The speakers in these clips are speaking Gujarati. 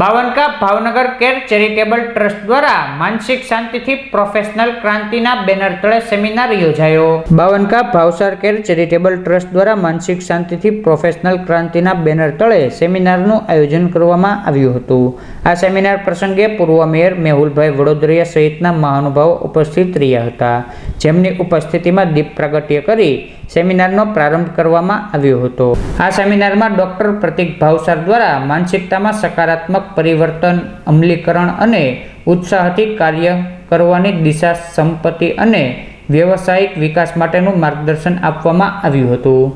બાવનકા ભાવનગર કેર ચેરિટેબલ ટ્રસ્ટ દ્વારા માનસિક શાંતિથી પ્રોફેશનલ ક્રાંતિના બેનર તળે સેમિનાર યોજાયો। બાવનકા ભાવસાર કેર ચેરિટેબલ ટ્રસ્ટ દ્વારા માનસિક શાંતિથી પ્રોફેશનલ ક્રાંતિના બેનર તળે સેમિનારનું આયોજન કરવામાં આવ્યું હતું। આ સેમિનાર પ્રસંગે પૂર્વ મેયર મેહુલભાઈ વડોદરિયા સહિતના મહાનુભાવો ઉપસ્થિત રહ્યા હતા, જેમની ઉપસ્થિતિમાં દીપ પ્રાગટ્ય કરી સેમિનારનો પ્રારંભ કરવામાં આવ્યો હતો। આ સેમિનારમાં ડોક્ટર પ્રતિક ભાવસાર દ્વારા માનસિકતામાં સકારાત્મક પરિવર્તન, અમલીકરણ અને ઉત્સાહથી કાર્ય કરવાની દિશા, સંપત્તિ અને વ્યવસાયિક વિકાસ માટેનું માર્ગદર્શન આપવામાં આવ્યું હતું।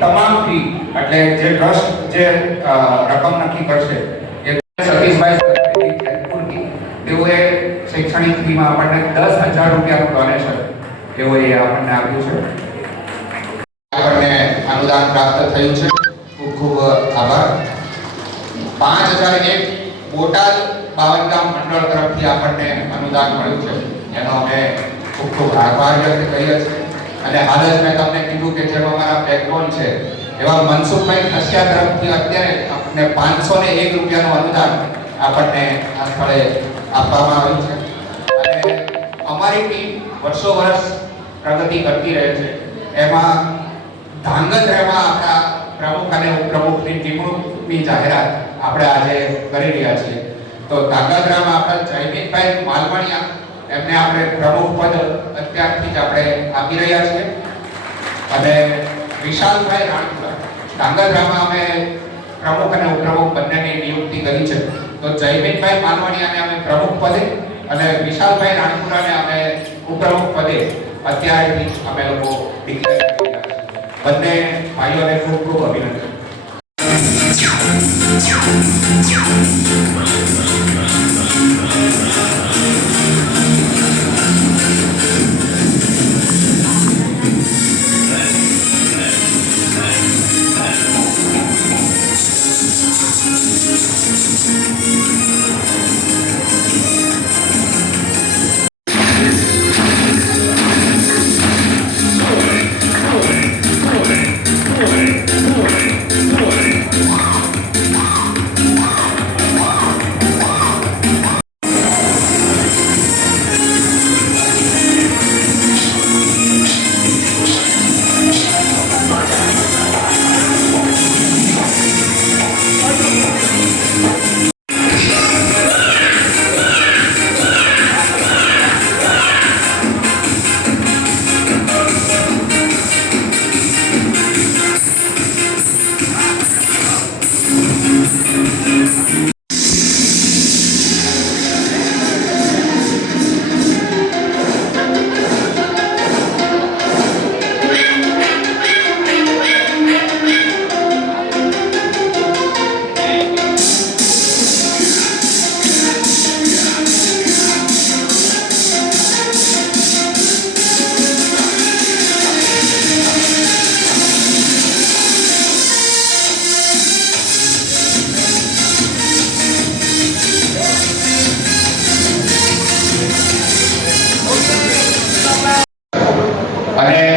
તમામ ફી એટલે જે ટ્રસ્ટ જે રકમ નક્કી કરશે એ સતીશભાઈ તેઓએ શૈક્ષણિક ફીમાં આપણને 10,000 રૂપિયાનું ડોનેશન તેઓએ આપણને આપ્યું છે। આપણને અનુદાન પ્રાપ્ત થયું છે, ખૂબ ખૂબ આભાર। 5,001 બોટાદ બાવનગામ મંડળ તરફથી આપણને અનુદાન મળ્યું છે, એનો અમે ખૂબ ખૂબ આભાર વ્યક્ત કરીએ છીએ। અને હાલ જ મેં તમને કીધું કે જેમ અમારા બેકબોન છે એવા મનસુખભાઈ ખસિયા તરફથી અત્યારે આપણને 501 રૂપિયાનું અનુદાન આપણને આ સ્થળે આપવામાં આવ્યું છે। અને અમારી ટીમ વર્ષો વર્ષ પ્રગતિ કરતી રહે છે, એમાં ધાંગધ્રામાં આપણા પ્રમુખ અને ઉપપ્રમુખની નિમણૂકની જાહેરાત આપણે આજે કરી રહ્યા છીએ। તો ધાંગધ્રામાં આપણા જયમીનભાઈ માલવણિયા એમને આપણે પ્રમુખ પદ અત્યારથી જ આપણે આપી રહ્યા છીએ। અને વિશાલભાઈ રાણપુરા ધાંગધ્રામાં અમે પ્રમુખ અને ઉપપ્રમુખ બંનેની નિયુક્તિ કરી છે। તો જયમીનભાઈ માલવણિયાને અમે પ્રમુખ પદે અને વિશાલભાઈ રાણપુરાને અમે ઉપપ્રમુખ પદે અત્યારથી અમે લોકો ડિક્લેર કરી રહ્યા છીએ। બંને ભાઈઓને ખૂબ ખૂબ અભિનંદન। અને